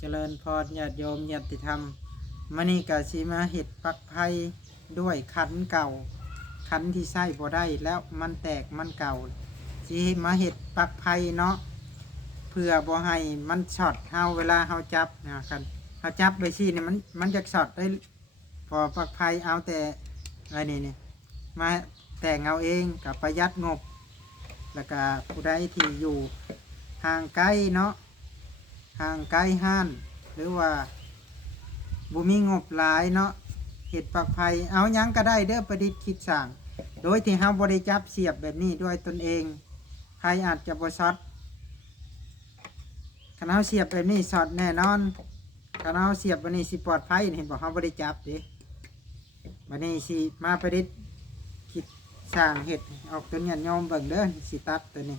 เจริญพรญาติโยมญาติธรรมมื้อนี้ก็สิมาเฮ็ดปลั๊กไฟด้วยขันเก่าขันที่ใช้บ่ได้แล้วมันแตกมันเก่าสิมาเฮ็ดปลั๊กไฟเนาะเพื่อบ่ให้มันช็อตเฮาเวลาเฮาจับนะครับเฮาจับไปซี่นี่มันจะช็อตได้พอปลั๊กไฟเอาแต่นี่มาแต่งเอาเองก็ประหยัดงบแล้วก็ผู้ใดที่อยู่ห่างไกลเนาะห่างไกลห้านหรือว่าบุมีงบหลายเนาะเห็ดปลักไฟเอายังก็ได้เด้อประดิษฐ์คิดสร้างโดยที่เฮาบ่ได้จับเสียบแบบนี้ด้วยตนเองใครอาจจะบ่ช็อตคันเฮาเสียบแบบนี้ช็อตแน่นอนคันเฮาเสียบแบบนี้สิปลอดภัยเห็นบ่เฮาบ่ได้จับเด้บัดนี้สิมาประดิษฐ์คิดสร้างเห็ดออกตัวเนี่ยโยมเบิ่งเด้อสิตัดตัวนี้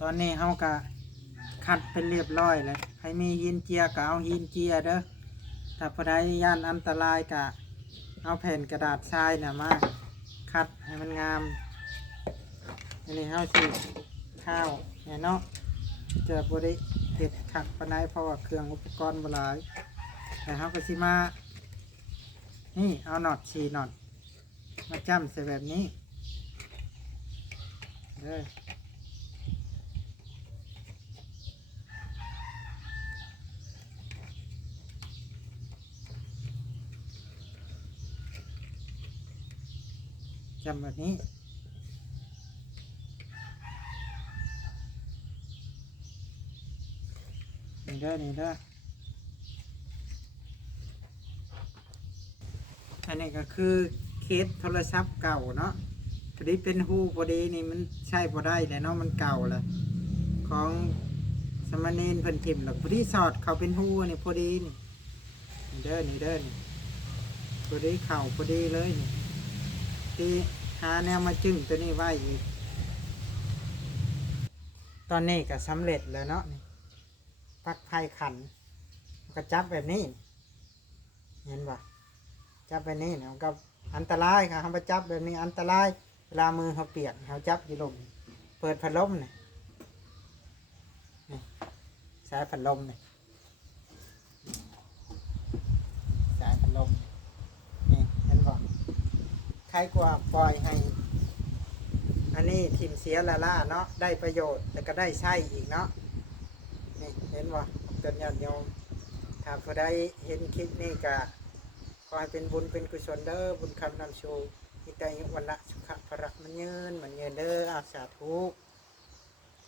ตอนนี้เฮาก็คัดเป็นเรียบร้อยแล้วให้มีหินเจียก็เอาหินเจียเด้อถ้าผู้ใดย่านอันตรายก็เอาแผ่นกระดาษทรายน่ะมาคัดให้มันงามอันนี้เฮาสิข้าวเนี่ยเนาะจะบ่ได้เฮ็ดคักปานใดเพราะว่าเครื่องอุปกรณ์บ่หลายแต่เฮาก็สิมานี่เอาน็อต4น็อตมาจ้ำใส่แบบนี้เด้อจำแบบนี้นี่เด้อนี่เด้ออันนี้ก็คือเคสโทรศัพท์เก่าเนาะพอดีเป็นหูพอดีนี่มันใช้พอได้แต่เนาะมันเก่าแล้วของสมณเณรเพิ่นทิมหรอกพอดีสอดเขาเป็นหูนี่พอดีนี่นี่เด้อนี่เด้อนี่พอดีเข่าพอดีเลยนี่ที่หาแนวมาจึงตัวนี้ไว้อีกตอนนี้ก็สำเร็จแล้วเนาะนี่ปลั๊กไฟขันก็จับแบบนี้เห็นป่ะจับแบบนี้นะก็อันตรายค่ะเขาไปจับแบบนี้อันตรายเวลามือเขาเปียกเขาจับอยู่ลมเปิดพัดลมนี่สายพัดลมนี่สายพัดลมนี่เห็นป่ะใครกว่าปล่อยให้อันนี้ทิมเสียละล่าเนาะได้ประโยชน์แต่ก็ได้ใช้อีกเนาะนี่เห็นป่ะเกิดญาติโยมถ้าผู้ใดเห็นคลิปนี้ก็ขอให้เป็นบุญเป็นกุศลเด้อบุญคำนำชูอิตายุวันละสุขะพระมันยืนเด้ออาสาธุ